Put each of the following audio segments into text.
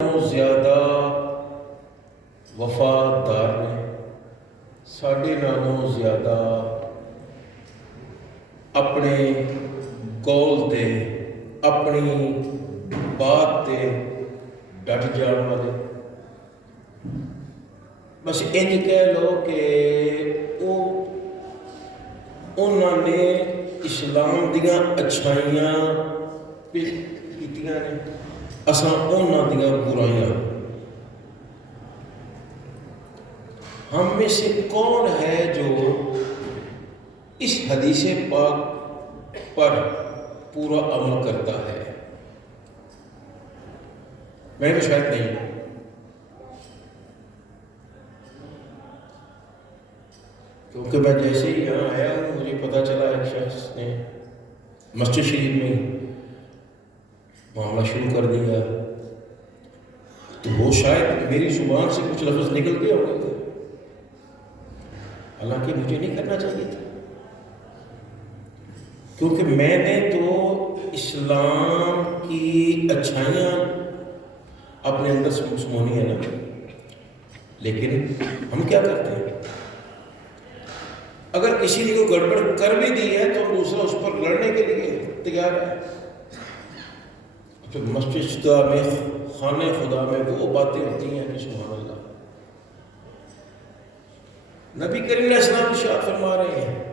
زیادہ وفادار نے، ساڈے نالوں زیادہ اپنے قول تے اپنی بات تے ڈٹ جان والے۔ بس انج کہہ لو کہ انہوں نے اسلام دیاں اچھائیاں کیتیاں نے، اساں انہوں دیاں برائیاں۔ ہم میں سے کون ہے جو اس حدیث پاک پر پورا عمل کرتا ہے؟ میں تو شاید نہیں ہوں، کیونکہ میں جیسے ہی یہاں آیا ہوں مجھے پتا چلا ایک شخص نے مسجد شریف میں معاملہ شروع کر دیا، تو وہ شاید میری زبان سے کچھ لفظ نکل گئے ہوں گے، حالانکہ مجھے نہیں کرنا چاہیے تھا، کیونکہ میں نے تو اسلام کی اچھائیاں اپنے اندر سمونی ہے نا۔ لیکن ہم کیا کرتے ہیں؟ اگر کسی نے کوئی گڑبڑ کر بھی دی ہے تو دوسرا اس پر لڑنے کے لیے تیار ہے۔ پھر مسجد خدا میں، خانہ خدا میں وہ باتیں ہوتی ہیں کہ سبحان اللہ۔ نبی کریم علیہ السلام ارشاد فرما رہے ہیں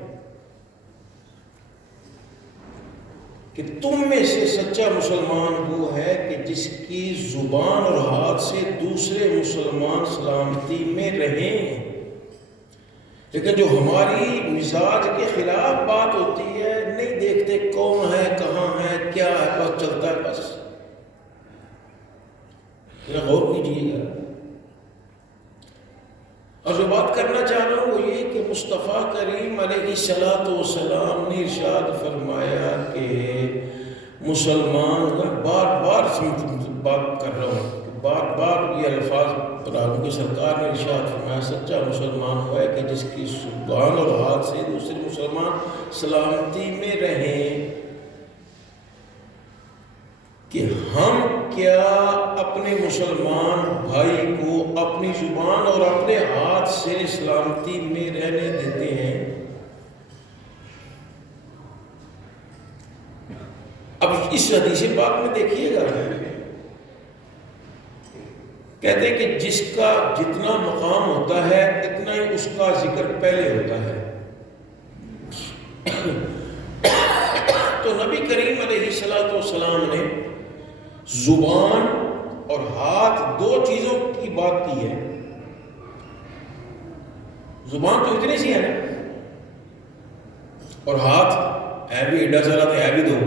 کہ تم میں سے سچا مسلمان وہ ہے کہ جس کی زبان اور ہاتھ سے دوسرے مسلمان سلامتی میں رہیں، لیکن جو ہماری مزاج کے خلاف بات ہوتی ہے، نہیں دیکھتے کون ہے، کہاں ہے، کیا ہے، بس چلتا ہے بس۔ ذرا غور کیجیے گا، اور جو بات کرنا چاہ رہا ہوں وہ یہ کہ مصطفیٰ کریم علیہ الصلوۃ والسلام نے ارشاد فرمایا کہ مسلمان، بار بار بات کر رہا ہوں، بار بار یہ الفاظ بتا رہا ہوں کہ سرکار نے ارشاد فرمایا سچا مسلمان وہ ہے کہ جس کی زبان اور ہاتھ سے دوسرے مسلمان سلامتی میں رہیں۔ کہ ہم کیا اپنے مسلمان بھائی کو اپنی زبان اور اپنے ہاتھ سے سلامتی میں رہنے دیتے ہیں؟ اب اس حدیث پاک میں دیکھیے گا، کہتے ہیں کہ جس کا جتنا مقام ہوتا ہے اتنا ہی اس کا ذکر پہلے ہوتا ہے۔ تو نبی کریم علیہ الصلوۃ والسلام نے زبان اور ہاتھ دو چیزوں کی بات کی ہے۔ زبان تو اتنی سی ہے نا، اور ہاتھ ہے بھی ایڈا سارا، تو ہے بھی دو۔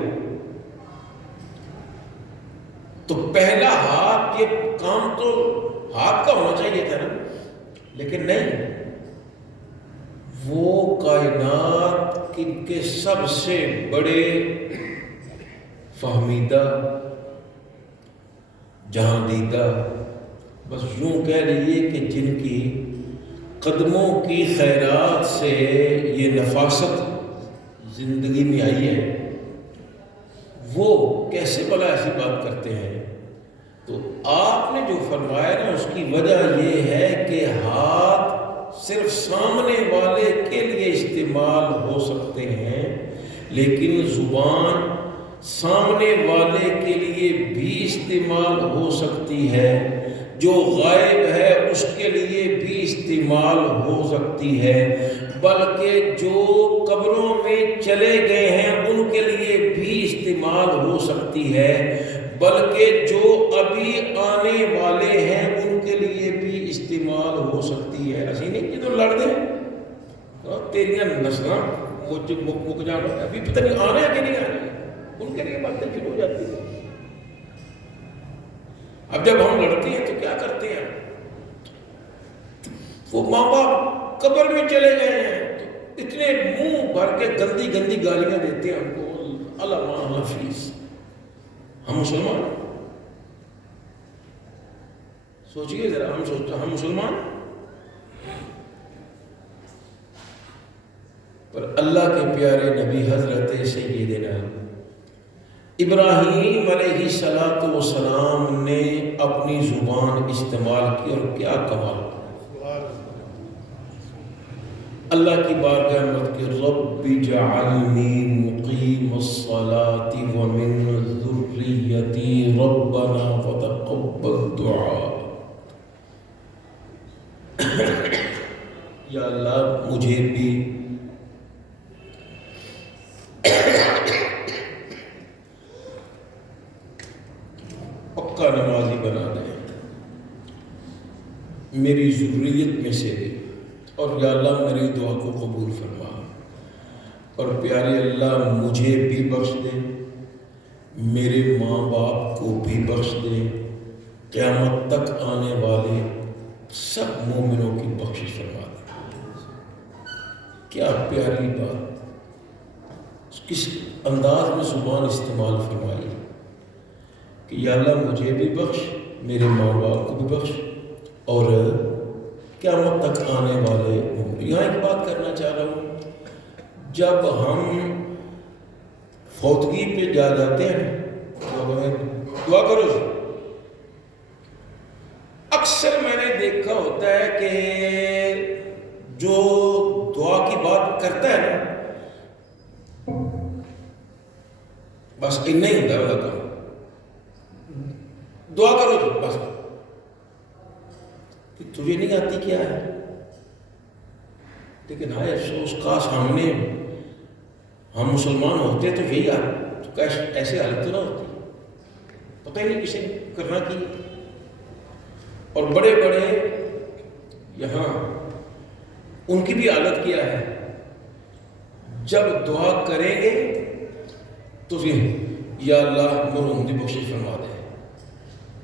تو پہلا ہاتھ، یہ کام تو ہاتھ کا ہونا چاہیے تھا نا، لیکن نہیں، وہ کائنات کے سب سے بڑے فہمیدہ، جہاں دیدہ، بس یوں کہہ لیجیے کہ جن کی قدموں کی خیرات سے یہ نفاست زندگی میں آئی ہے، وہ کیسے بھلا ایسی بات کرتے ہیں؟ تو آپ نے جو فرمایا نا، اس کی وجہ یہ ہے کہ ہاتھ صرف سامنے والے کے لیے استعمال ہو سکتے ہیں، لیکن زبان سامنے والے کے لیے بھی استعمال ہو سکتی ہے، جو غائب ہے اس کے لیے بھی استعمال ہو سکتی ہے، بلکہ جو قبروں میں چلے گئے ہیں ان کے لیے بھی استعمال ہو سکتی ہے، بلکہ جو ابھی آنے والے ہیں ان کے لیے بھی استعمال ہو سکتی ہے۔ ایسی نہیں کہ تو لڑ دیں تیریاں نسلاں مک جانا، ابھی پتہ نہیں آنا ہے کہ نہیں آنا، ان کے لیے باتیں شروع ہو جاتی ہیں۔ اب جب ہم لڑتے ہیں تو کیا کرتے ہیں؟ وہ ماں باپ قبر میں چلے گئے ہیں تو اتنے منہ بھر کے گندی گندی گالیاں دیتے ہیں ہم کو، علامہ حفیظ۔ ہم مسلمان، سوچئے ذرا، ہم مسلمان، پر اللہ کے پیارے نبی حضرت سیدنا ابراہیم علیہ السلام نے اپنی زبان استعمال کی اور کیا کمال کیا۔ اللہ کی بارگاہ میں کہ رب اجعلنی مقیم الصلاة ومن ذریتی ربنا وتقبل دعاء۔ یا اللہ مجھے بھی پکا نمازی بنا دے، میری ذریت میں سے بھی، اور یا اللہ میری دعا کو قبول فرما، اور پیارے اللہ مجھے بھی بخش دے، میرے ماں باپ کو بھی بخش دے، قیامت تک آنے والے سب مومنوں کی بخشش فرما دے۔ کیا پیاری بات، کس انداز میں زبان استعمال فرمائی کہ یا اللہ مجھے بھی بخش، میرے ماں باپ کو بھی بخش، اور قیامت تک آنے والے۔ یہاں ایک بات کرنا چاہ رہا ہوں، جب ہم فوتگی پہ جا جاتے ہیں دعا کرو جی، اکثر میں نے دیکھا ہوتا ہے کہ جو دعا کی بات کرتا ہے نا، بس اتنا ہی ہوتا ہے، بتا دعا کرو جی بس، تجھے نہیں آتی کیا ہے؟ لیکن ہائے افسوس، کاش ہم مسلمان ہوتے تو یہی ایسے حالت تو نہ ہوتی، پتہ ہی نہیں کسے کرنا کی۔ اور بڑے بڑے یہاں ان کی بھی حالت کیا ہے، جب دعا کریں گے تو یا اللہ مرحوم دی بخشش فرما دے،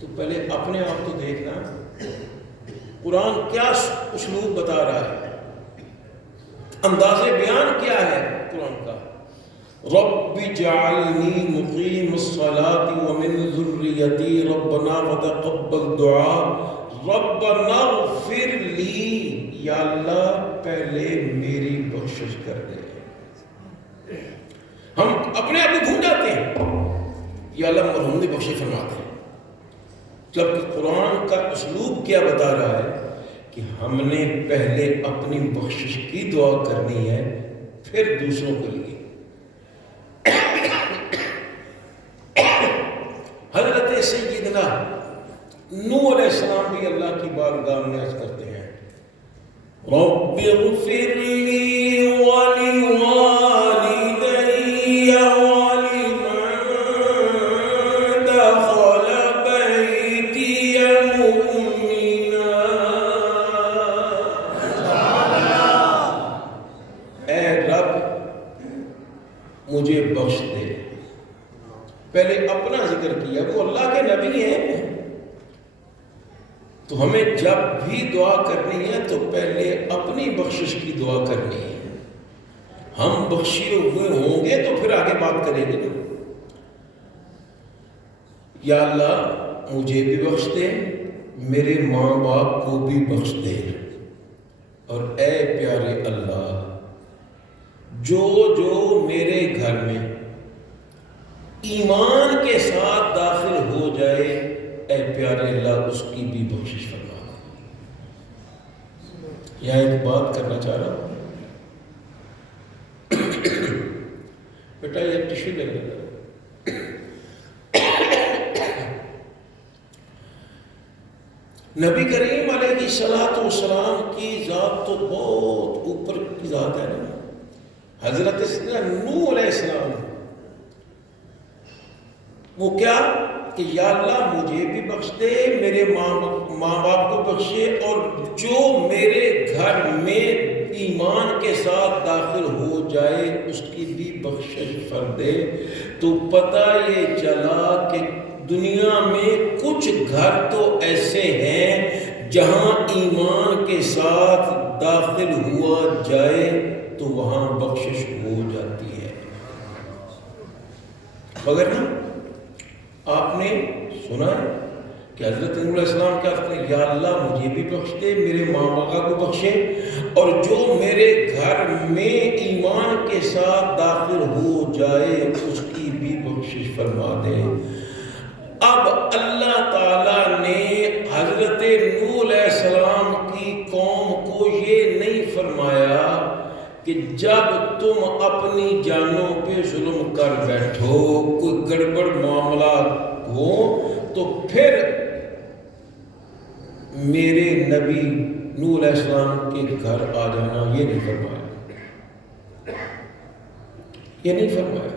تو پہلے اپنے آپ کو دیکھنا، قرآن کیا اسلوب بتا رہا ہے، انداز بیان کیا ہے قرآن کا۔ رب اجعلنی مقیم الصلاة ومن ذریتی ربنا وتقبل دعاء ربنا اغفر لی، یا اللہ پہلے میری بخشش کر دے۔ ہم اپنے آپ کو بھول جاتے ہیں، یا اللہ مرحوم دی بخشش فرما دے، جبکہ قرآن کا اسلوب کیا بتا رہا ہے کہ ہم نے پہلے اپنی بخشش کی دعا کرنی ہے، پھر دوسروں کے لیے۔ حضرت سیدنا نوح علیہ السلام بھی اللہ کی بارگاہ میں عرض کرتے ہیں، رب اغفر لی ولوالدی ولمن دخل بیتی مؤمنا۔ اے رب مجھے بخش دے، پہلے اپنا ذکر کیا، وہ اللہ کے نبی ہیں، تو ہمیں جب بھی دعا کرنی ہے تو پہلے اپنی بخشش کی دعا کرنی ہے۔ ہم بخشے ہوئے ہوں گے تو پھر آگے بات کریں گے نا، یا اللہ مجھے بھی بخش دے، میرے ماں باپ کو بھی بخش دے، اور اے پیارے اللہ جو میرے گھر میں ایمان کے ساتھ داخل ہو جائے، اے پیارے اللہ اس کی بھی بخشش فرما۔ یہاں ایک بات کرنا چاہ رہا ہوں، بیٹا یہ ٹشو لے لینا۔ نبی کریم علیہ السلام کی ذات تو بہت اوپر کی ذات ہے نا، حضرت نوح علیہ السلام، وہ کیا کہ یا اللہ مجھے بھی بخش دے، میرے ماں باپ کو بخشے، اور جو میرے گھر میں ایمان کے ساتھ داخل ہو جائے اس کی بھی بخشش کر دے۔ تو پتہ یہ چلا کہ دنیا میں کچھ گھر تو ایسے ہیں جہاں ایمان کے ساتھ داخل ہوا جائے تو وہاں بخشش ہو جاتی ہے، مگر نا آپ نے سنا ہے کہ حضرت نوح علیہ السلام کیا کہتے ہیں، یا اللہ مجھے بھی بخش دے، میرے ماں باپ کو بخشے، اور جو میرے گھر میں ایمان کے ساتھ داخل ہو جائے اس کی بھی بخش کوشش فرما دیں۔ اب اللہ تعالیٰ نے حضرت نوح علیہ السلام کی قوم کو یہ نہیں فرمایا کہ جب تم اپنی جانوں پہ ظلم کر بیٹھو، کوئی گڑبڑ معاملات ہو تو پھر میرے نبی نوح علیہ السلام کے گھر آ جانا، یہ نہیں فرمایا، یہ نہیں فرمایا۔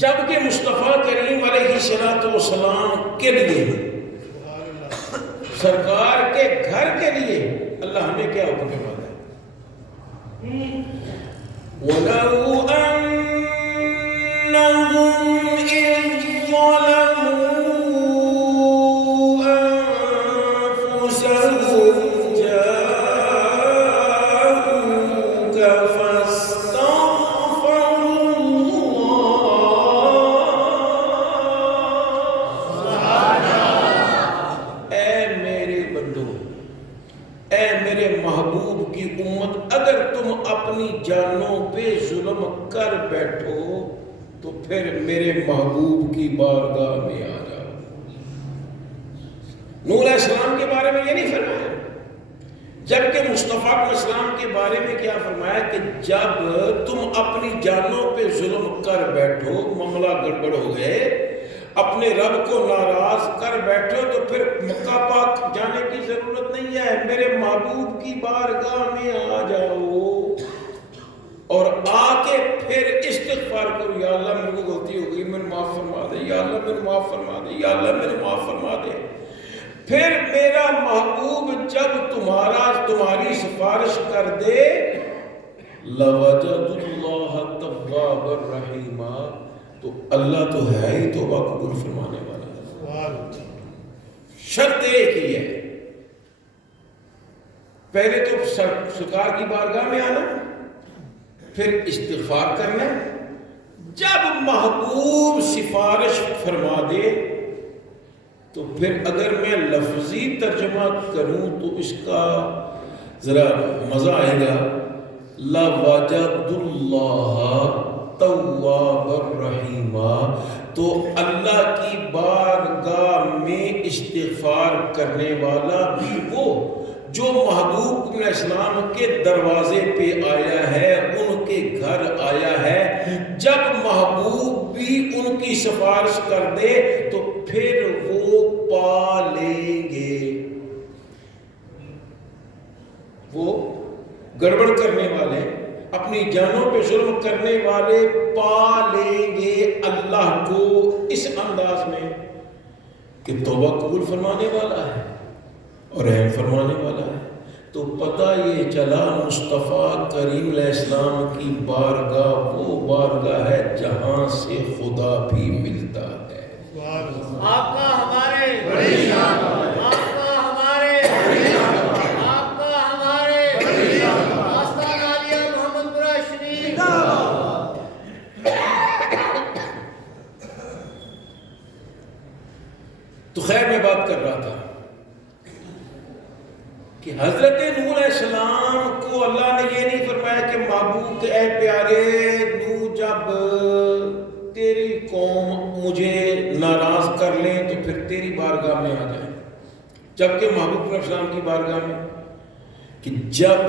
جبکہ مصطفیٰ کریم علیہ السلام کے لیے، سرکار کے گھر کے لیے اللہ ہمیں کیا حکم فرماتا ہے؟ وَلَوْ أَنَّهُمْ إِذْ ظَلَمُوا جانوں پہ ظلم کر بیٹھو تو پھر میرے محبوب کی بارگاہ میں آ جاؤ۔ نوح علیہ السلام کے بارے میں یہ نہیں فرمایا، جبکہ مصطفیٰ علیہ السلام کے بارے میں کیا فرمایا کہ جب تم اپنی جانوں پہ ظلم کر بیٹھو، معاملہ گڑبڑ ہو گئے، اپنے رب کو ناراض کر بیٹھو تو پھر مکہ پاک جانے کی ضرورت نہیں ہے، میرے محبوب کی بارگاہ میں آ جاؤ اور آ کے پھر استغفار کرو، یا اللہ میرے کو غلطی ہو گئی، میں معاف فرما دے، یا اللہ میرے معاف فرما دے، یا اللہ میرے معاف فرما دے۔ پھر میرا محبوب جب تمہاری سفارش کر دے، لَوَجَدُ اللَّهَ تَوَّابًا رَحِيمًا، تو اللہ تو ہے ہی توبہ قبول فرمانے والا۔ شرط ایک ہی ہے، پہلے تو سرکار کی بارگاہ میں آنا، پھر استغفار کرنا، جب محبوب سفارش فرما دے تو پھر اگر میں لفظی ترجمہ کروں تو اس کا ذرا مزہ آئے گا، لَوَجَدُ اللَّهَ تَوَّابًا رَحِيمًا، تو اللہ کی بارگاہ میں استغفار کرنے والا بھی وہ جو محبوب علیہ السلام کے دروازے پہ آیا ہے، ان کے گھر آیا ہے، جب محبوب بھی ان کی سفارش کر دے تو پھر وہ پا لیں گے۔ وہ گڑبڑ کرنے والے، اپنی جانوں پہ ظلم کرنے والے پا لیں گے اللہ کو اس انداز میں کہ توبہ قبول فرمانے والا ہے اور رحم فرمانے والا ہے۔ تو پتہ یہ چلا مصطفیٰ کریم علیہ السلام کی بارگاہ وہ بارگاہ ہے جہاں سے خدا بھی ملتا ہے۔ آقا ہمارے بڑی شان، آقا ہمارے بڑی شان، آقا ہمارے بڑی شان، آستان عالیہ محمد پورہ شریف۔ تو خیر میں بات کر رہا تھا کہ حضرت نوح علیہ السلام کو اللہ نے یہ نہیں فرمایا کہ محبوب اے پیارے نوح، جب تیری قوم مجھے ناراض کر لیں تو پھر تیری بارگاہ میں آ جائیں، جبکہ محبوب علیہ السلام کی بارگاہ میں کہ جب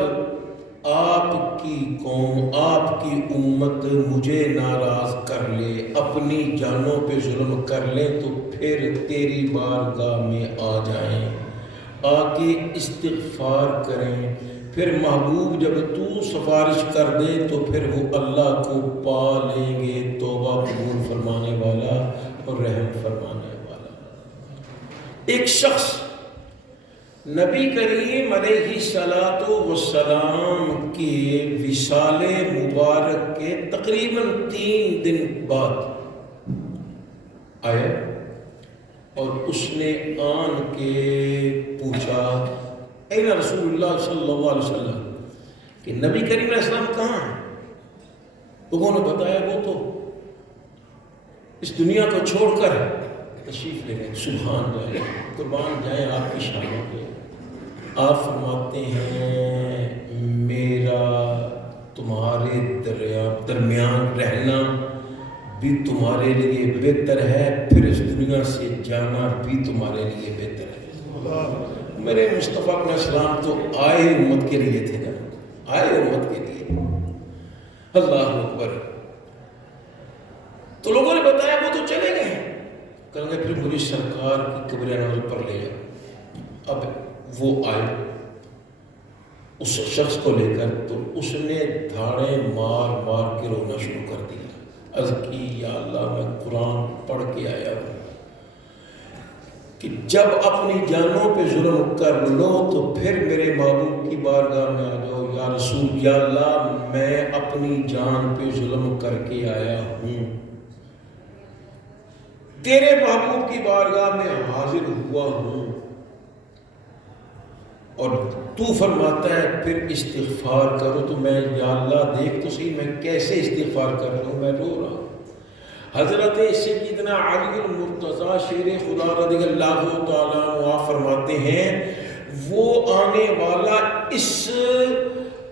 آپ کی قوم، آپ کی امت مجھے ناراض کر لے، اپنی جانوں پہ ظلم کر لیں تو پھر تیری بارگاہ میں آ جائیں، آ کے استغفار کریں، پھر محبوب جب تو سفارش کر دے تو پھر وہ اللہ کو پا لیں گے، توبہ قبول فرمانے والا اور رحم فرمانے والا۔ ایک شخص نبی کریم علیہ السلام کے وصال مبارک کے تقریباً 3 دن بعد آیا اور اس نے آن کے پوچھا این رسول اللہ صلی اللہ علیہ وسلم کہ نبی کریم علیہ السلام کہاں ہیں؟ لوگوں نے بتایا وہ تو اس دنیا کو چھوڑ کر تشریف لے گئے۔ سبحان اللہ، قربان جائیں آپ کی شانوں پہ۔ آپ فرماتے ہیں میرا تمہارے درمیان رہنا بھی تمہارے لیے بہتر ہے، پھر اس دنیا سے جانا بھی تمہارے لیے بہتر ہے۔ میرے مصطفیٰ علیہ السلام تو آئے امت کے لیے تھے نا، آئے امت کے لیے۔ اللہ اکبر۔ تو لوگوں نے بتایا وہ تو چلے گئے، کہیں گے پھر مجھے سرکار کی قبر انور پر لے جاؤ۔ اب وہ آئے اس شخص کو لے کر، تو اس نے دھاڑے مار مار کے رونا شروع کر دیا۔ عرض کی یا اللہ میں قرآن پڑھ کے آیا ہوں کہ جب اپنی جانوں پہ ظلم کر لو تو پھر میرے محبوب کی بارگاہ میں آ جاؤ۔ یا رسول، یا اللہ میں اپنی جان پہ ظلم کر کے آیا ہوں، تیرے محبوب کی بارگاہ میں حاضر ہوا ہوں، اور تو فرماتا ہے پھر استغفار کرو۔ تو میں یا اللہ دیکھ تو صحیح میں کیسے استغفار کر رہا ہوں، میں رو رہا ہوں۔ حضرت سیدنا علی المرتضیٰ شیر خدا رضی اللہ تعالیٰ عنہ فرماتے ہیں وہ آنے والا اس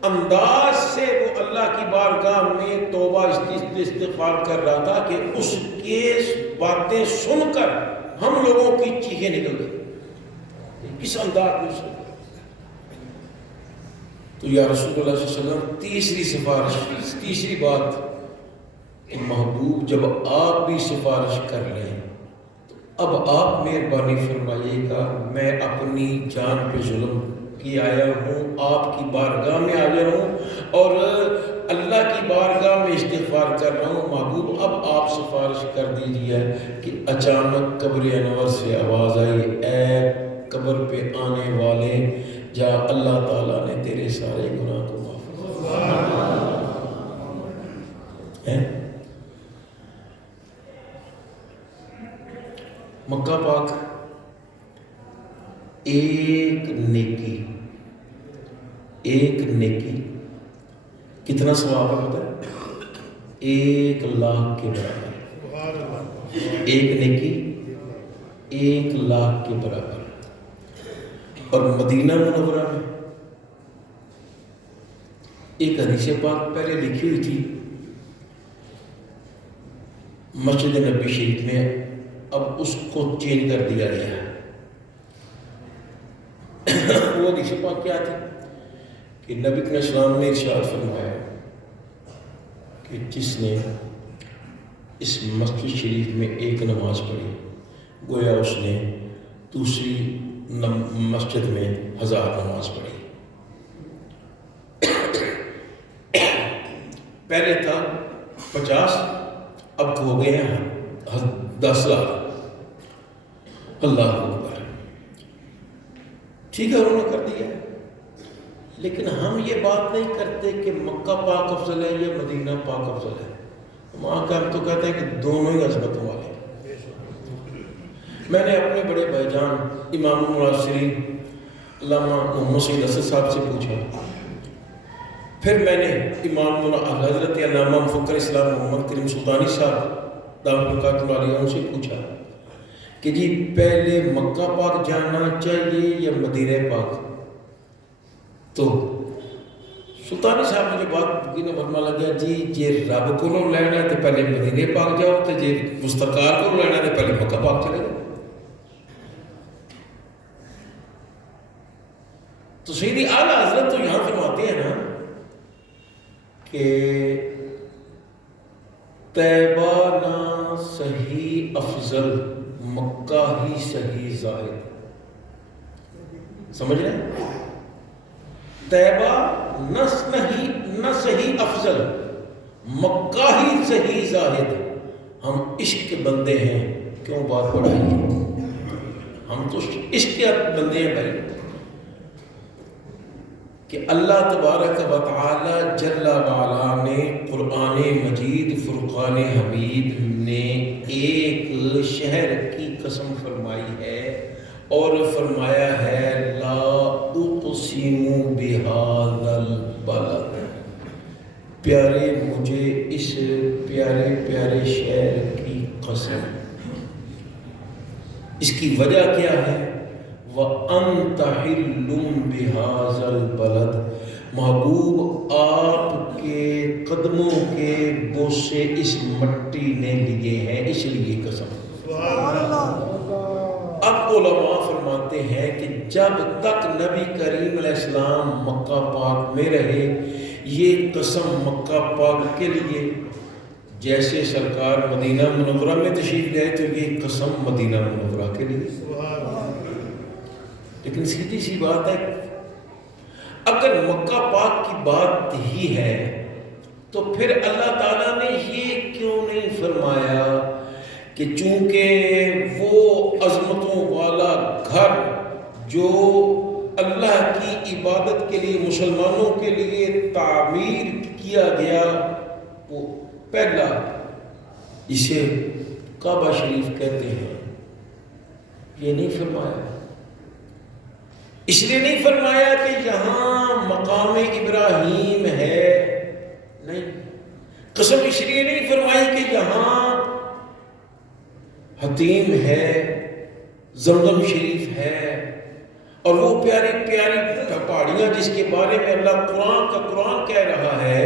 انداز سے وہ اللہ کی بارگاہ میں توبہ استغفار کر رہا تھا کہ اس کے باتیں سن کر ہم لوگوں کی چیخیں نکل گئی۔ کس انداز میں سن؟ تو یا رسول اللہ صلی اللہ علیہ وسلم تیسری سفارش، تیسری بات کہ محبوب جب آپ بھی سفارش کر لیں تو اب آپ مہربانی فرمائیے گا، میں اپنی جان پہ ظلم کی آیا ہوں، آپ کی بارگاہ میں حاضر ہوں اور اللہ کی بارگاہ میں استغفار کر رہا ہوں۔ محبوب اب آپ سفارش کر دیجیے کہ اچانک قبر انور سے آواز آئی، اے قبر پہ آنے والے جا، اللہ تعالیٰ نے تیرے سارے گناہ کو معاف کیا۔ مکہ پاک ایک نیکی کتنا ثواب ہوتا ہے؟ 1,00,000 کے برابر۔ ایک نیکی 1,00,000 کے برابر۔ اور مدینہ منورہ میں ایک حدیث پاک پہلے لکھی ہوئی تھی مسجد نبی شریف میں، اب اس کو چینج کر دیا گیا ہے۔ وہ حدیث پاک کیا تھی کہ نبی علیہ السلام نے ارشاد فرمایا کہ جس نے اس مسجد شریف میں ایک نماز پڑھی گویا اس نے دوسری مسجد میں 1000 نماز پڑھی۔ پہلے تھا 50، اب ہو گئے ہیں 10,000۔ اللہ اکبر۔ ٹھیک ہے انہوں نے کر دیا، لیکن ہم یہ بات نہیں کرتے کہ مکہ پاک افضل ہے یا مدینہ پاک افضل ہے۔ وہاں کا ہم تو کہتے ہیں کہ دونوں ہی عظمتوں والے ہیں۔ میں نے اپنے بڑے بھائی جان امام المعاصرین علامہ محمد سید اسد صاحب سے پوچھا، پھر میں نے امام حضرت علامہ مفکر اسلام محمد کریم سلطانی صاحب دامت برکاتہ اللہ علیہ ان سے پوچھا کہ جی پہلے مکہ پاک جانا چاہیے یا مدینہ پاک؟ تو سلطانی صاحب نے جو بات کی فرما لگا جی جے رب کو لینا ہے تو پہلے مدینہ پاک جاؤ، تو جے مستقار کو لینا ہے تو پہلے مکہ پاک چلے جاؤ۔ تو سیدی اعلیٰ حضرت تو یہاں فرماتے ہیں نا کہ طیبہ نہ صحیح افضل، مکہ ہی صحیح زاہد۔ سمجھ رہے ہیں؟ طیبہ نہ صحیح افضل، مکہ ہی صحیح زاہد۔ ہم عشق کے بندے ہیں، کیوں بات بڑھائیے؟ ہم تو عشق کے بندے ہیں بھائی، کہ اللہ تبارک و تعالی جل وعلا نے قرآن مجید فرقان حمید نے ایک شہر کی قسم فرمائی ہے اور فرمایا ہے لا اقسم بہذا البلد، پیارے مجھے اس پیارے پیارے شہر کی قسم۔ اس کی وجہ کیا ہے؟ وَأَنْتَ حِلٌّ بِهَذَا الْبَلَدِ، محبوب آپ کے قدموں کے بوسے اس مٹی نے لیے ہیں، اس لیے قسم۔ اب علماء فرماتے ہیں کہ جب تک نبی کریم علیہ السلام مکہ پاک میں رہے، یہ قسم مکہ پاک کے لیے، جیسے سرکار مدینہ منورہ میں تشریف لائے تو یہ قسم مدینہ منورہ کے لیے۔ لیکن سیدھی سی بات ہے، اگر مکہ پاک کی بات ہی ہے تو پھر اللہ تعالیٰ نے یہ کیوں نہیں فرمایا کہ چونکہ وہ عظمتوں والا گھر جو اللہ کی عبادت کے لیے مسلمانوں کے لیے تعمیر کیا گیا، وہ پہلا اسے کعبہ شریف کہتے ہیں، یہ نہیں فرمایا۔ اس لیے نہیں فرمایا کہ یہاں مقام ابراہیم ہے، نہیں۔ قسم اس لیے نہیں فرمائی کہ یہاں حتیم ہے، زمزم شریف ہے، اور وہ پیاری پیاری پہاڑیاں جس کے بارے میں اللہ قرآن کہہ رہا ہے،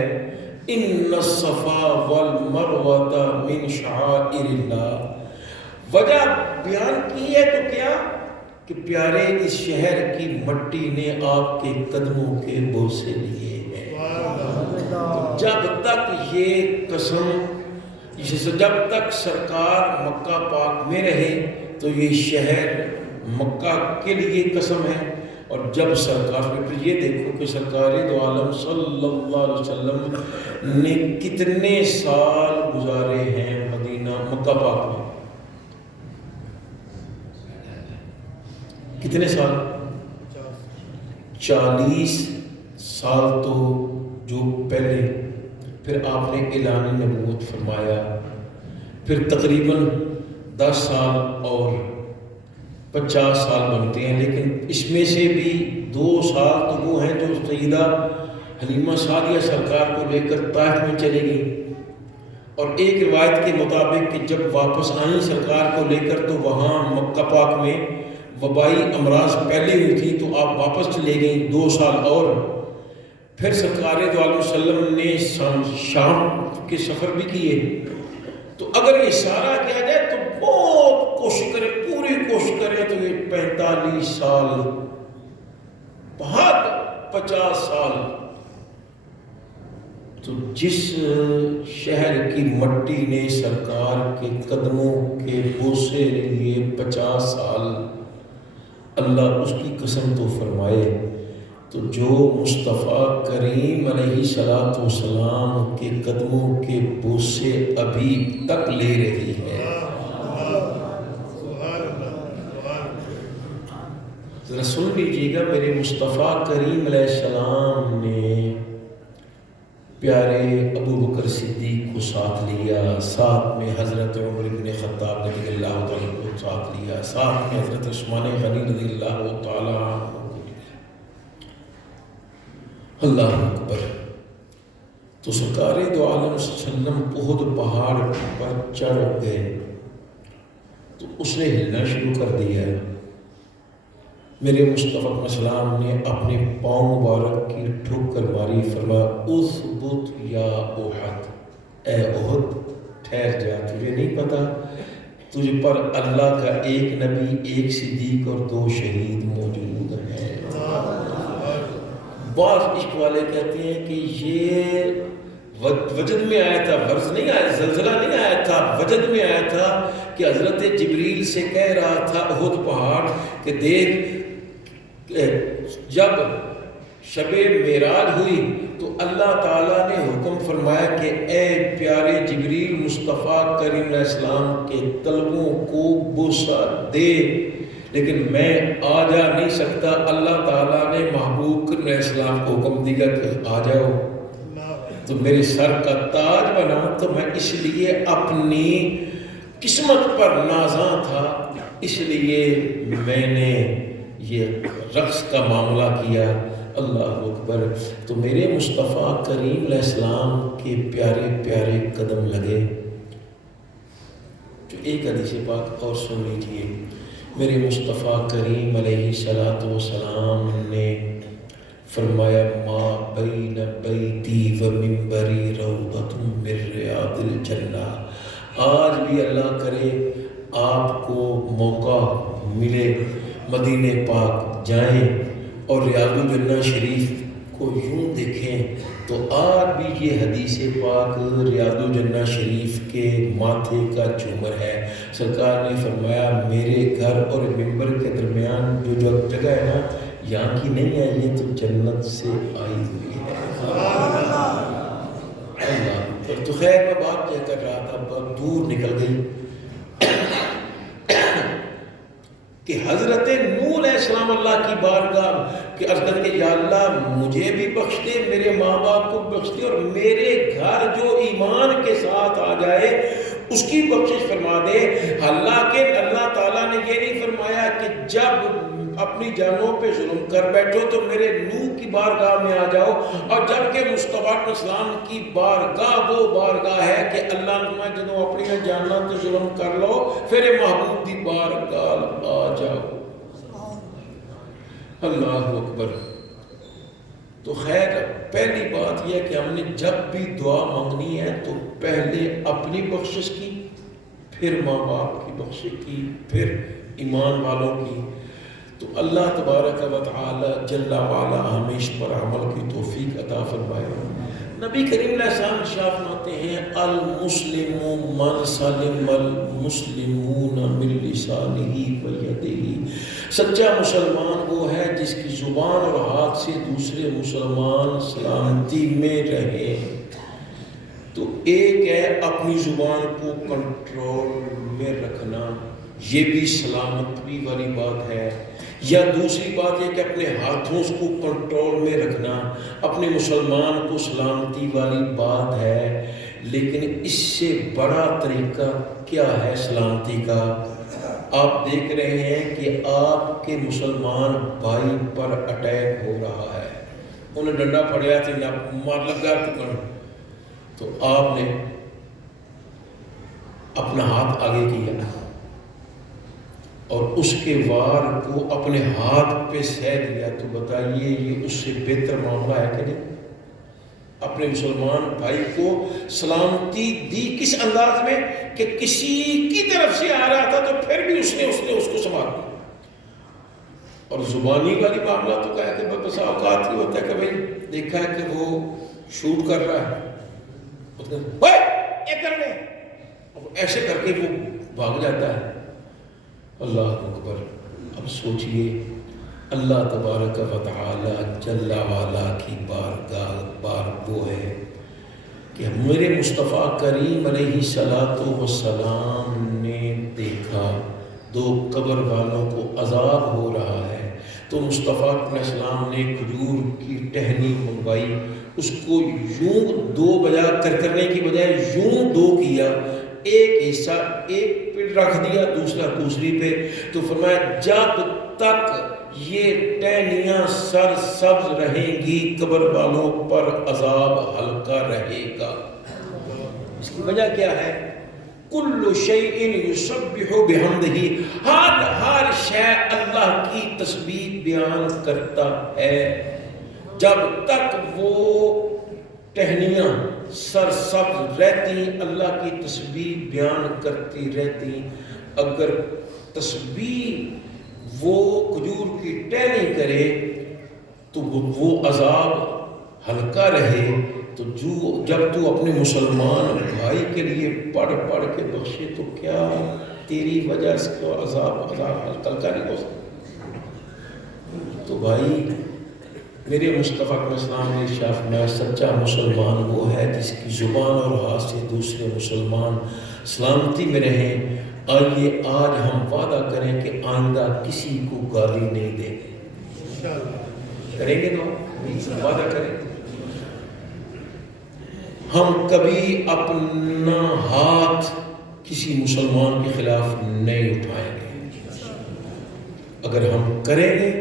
ان الصفا والمروہ من شعائر اللہ۔ وجہ بیان کی ہے تو کیا کہ پیارے اس شہر کی مٹی نے آپ کے قدموں کے بوسے لیے ہیں۔ جب تک یہ قسم، جب تک سرکار مکہ پاک میں رہے تو یہ شہر مکہ کے لیے قسم ہے، اور جب سرکار میں، پھر یہ دیکھو کہ سرکار دو عالم صلی اللہ علیہ وسلم نے کتنے سال گزارے ہیں مکہ پاک میں، کتنے سال؟ 40 سال تو جو پہلے، پھر آپ نے اعلان نبوت فرمایا، پھر تقریباً 10 سال اور 50 سال بنتے ہیں، لیکن اس میں سے بھی 2 سال تو وہ ہیں جو سیدہ حلیمہ سعدیہ سرکار کو لے کر طائف میں چلے گئی، اور ایک روایت کے مطابق کہ جب واپس آئیں سرکار کو لے کر تو وہاں مکہ پاک میں وبائی امراض پہلے ہوئی تھی تو آپ واپس چلے گئیں 2 سال اور۔ پھر سرکار دو عالم وسلم نے شام کے سفر بھی کیے، تو اگر یہ سارا کیا جائے تو بہت کوشش کریں، پوری کوشش کریں تو یہ 45 سال، بہت 50 سال۔ تو جس شہر کی مٹی نے سرکار کے قدموں کے بوسے لیے 50 سال، اللہ اس کی قسم تو فرمائے، تو جو مصطفیٰ کریم علیہ الصلوۃ والسلام کے قدموں کے بوسے ابھی تک لے رہی ہے۔ ذرا سن لیجیے گا، میرے مصطفیٰ کریم علیہ السلام نے پیارے ابو بکر صدیق کو ساتھ لیا، ساتھ میں حضرت عمر بن خطاب رضی اللہ تعالیٰ کو ساتھ لیا، ساتھ میں حضرت عثمان غنی رضی اللہ تعالیٰ عنہ کو لیا۔ اللہ اکبر۔ تو سرکار دو عالم صلی اللہ علیہ وسلم احد پہاڑ پر چڑھ گئے تو اس نے ہلنا شروع کر دیا۔ میرے مصطفیٰ علیہ السلام نے اپنے پاؤں مبارک کی ٹھوکر ماری، فرمایا اثبت یا احد، اے احد ٹھہر جا، تجھے نہیں پتا تجھ پر اللہ کا ایک نبی، ایک صدیق اور 2 شہید موجود ہیں۔ بعض عشق والے کہتے ہیں کہ یہ وجد میں آیا تھا، ورز نہیں آیا، زلزلہ نہیں آیا تھا، وجد میں آیا تھا کہ حضرت جبریل سے کہہ رہا تھا احد پہاڑ کہ دیکھ، جب شب معراج ہوئی تو اللہ تعالیٰ نے حکم فرمایا کہ اے پیارے جبریل مصطفیٰ کریم علیہ السلام کے طلبوں کو بوسہ دے، لیکن میں آ جا نہیں سکتا۔ اللہ تعالیٰ نے محبوب کریم علیہ السلام کو حکم دیا کہ آ جاؤ، تو میرے سر کا تاج بنا، تو میں اس لیے اپنی قسمت پر نازاں تھا، اس لیے میں نے یہ رقص کا معاملہ کیا۔ اللہ اکبر۔ تو میرے مصطفیٰ کریم علیہ السلام کے پیارے پیارے قدم لگے۔ جو ایک حدیث پاک اور سن لیجیے، میرے مصطفیٰ کریم علیہ الصلوۃ والسلام نے فرمایا ما بین بیتی و منبری روضۃ من ریاض الجنہ. آج بھی اللہ کرے آپ کو موقع ملے مدینہ پاک جائیں اور ریاض الجنہ شریف کو یوں دیکھیں تو آج بھی یہ حدیث پاک ریاض الجنہ شریف کے ماتھے کا جھومر ہے. سرکار نے فرمایا میرے گھر اور ممبر کے درمیان جو جگہ ہے نا یہاں کی نہیں ہے، یہ تو جنت سے آئی ہوئی ہے. اللہ. تو خیر میں بات کیا کر رہا تھا، بہت دور نکل گئی کہ حضرت نوح علیہ السلام اللہ کی بارگاہ کہ عرض کریں کہ یا اللہ مجھے بھی بخش دے، میرے ماں باپ کو بخش دے، اور میرے گھر جو ایمان کے ساتھ آ جائے اس کی بخشش فرما دے. حالانکہ اللہ تعالیٰ نے یہ نہیں فرمایا کہ جب اپنی جانوں پہ ظلم کر بیٹھو تو میرے نوح کی بارگاہ میں آ جاؤ، اور جبکہ مصطفیٰ علیہ السلام کی بارگاہ وہ بارگاہ ہے کہ اللہ نے جدوں اپنی جانوں تے ظلم کر لو پھر محبوب دی بارگاہ آ جاؤ. اللہ اکبر. تو خیر پہلی بات یہ ہے کہ ہم نے جب بھی دعا مانگنی ہے تو پہلے اپنی بخشش کی، پھر ماں باپ کی بخشش کی، پھر ایمان والوں کی. تو اللہ تبارک و تعالی جل وعلا ہمیں اس پر عمل کی توفیق عطا فرمائے. نبی کریم علیہ السلام ارشاد فرماتے ہیں المسلم من سلم المسلمون من لسانہ و یدہ. سچا مسلمان وہ ہے جس کی زبان اور ہاتھ سے دوسرے مسلمان سلامتی میں رہے. تو ایک ہے اپنی زبان کو کنٹرول میں رکھنا، یہ بھی سلامتی والی بات ہے. یا دوسری بات یہ کہ اپنے ہاتھوں کو کنٹرول میں رکھنا اپنے مسلمان کو سلامتی والی بات ہے. لیکن اس سے بڑا طریقہ کیا ہے سلامتی کا؟ آپ دیکھ رہے ہیں کہ آپ کے مسلمان بھائی پر اٹیک ہو رہا ہے، انہیں ڈنڈا پھڑیا تھا مار لگا تو آپ نے اپنا ہاتھ آگے کیا اور اس کے وار کو اپنے ہاتھ پہ سہ دیا. تو بتائیے یہ اس سے بہتر معاملہ ہے کہ نہیں؟ اپنے مسلمان بھائی کو سلامتی دی کس انداز میں کہ کسی کی طرف سے آ رہا تھا تو پھر بھی اس نے اس کو سنبھال دیا. اور زبانی والی معاملہ تو کہا کہ بس اوقات یہ ہوتا ہے کہ بھائی دیکھا ہے کہ وہ شوٹ کر رہا ہے ایسے کر کے وہ بھاگ جاتا ہے. اللہ اکبر. اب سوچئے اللہ تبارک و تعالی جل وعلا کی بار وہ ہے کہ میرے مصطفیٰ کریم علیہ السلام نے دیکھا دو قبر والوں کو عذاب ہو رہا ہے تو مصطفیٰ علیہ السلام نے کھجور کی ٹہنی منگوائی، اس کو یوں دو بجا کرنے کی بجائے یوں دو کیا، ایک حصہ ایک پہ رکھ دیا دوسرا دوسری پہ. تو فرمایا جب تک یہ ٹہنیاں سر سبز رہیں گی قبر والوں پر عذاب ہلکا رہے گا. اس کی وجہ کیا ہے؟ کل شیء یسبح بحمدہ، ہر شے اللہ کی تسبیح بیان کرتا ہے. جب تک وہ ٹہنیاں سر سبز رہتی اللہ کی تسبیح بیان کرتی رہتی، اگر تسبیح وہ کھجور کی ٹہنی کرے تو وہ عذاب ہلکا رہے. تو جب تو اپنے مسلمان بھائی کے لیے پڑھ کے بخشے تو کیا تیری وجہ سے عذاب ہلکا نہیں ہو سکتا؟ تو بھائی میرے مصطفیٰ علیہ السلام نے ارشاد فرمایا سچا مسلمان وہ ہے جس کی زبان اور ہاتھ سے دوسرے مسلمان سلامتی میں رہیں. آئیے آج ہم وعدہ کریں کہ آئندہ کسی کو گالی نہیں دیں گے. کریں گے تو وعدہ کریں ہم کبھی اپنا ہاتھ کسی مسلمان کے خلاف نہیں اٹھائیں گے. اگر ہم کریں گے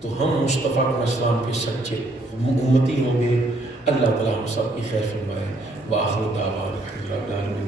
تو ہم مصطفیٰ علیہ السلام کے سچے امتی ہوں گے. اللہ تعالیٰ ہم سب کی خیر فرمائے. وآخر دعوانا الحمد للہ رب العالمین.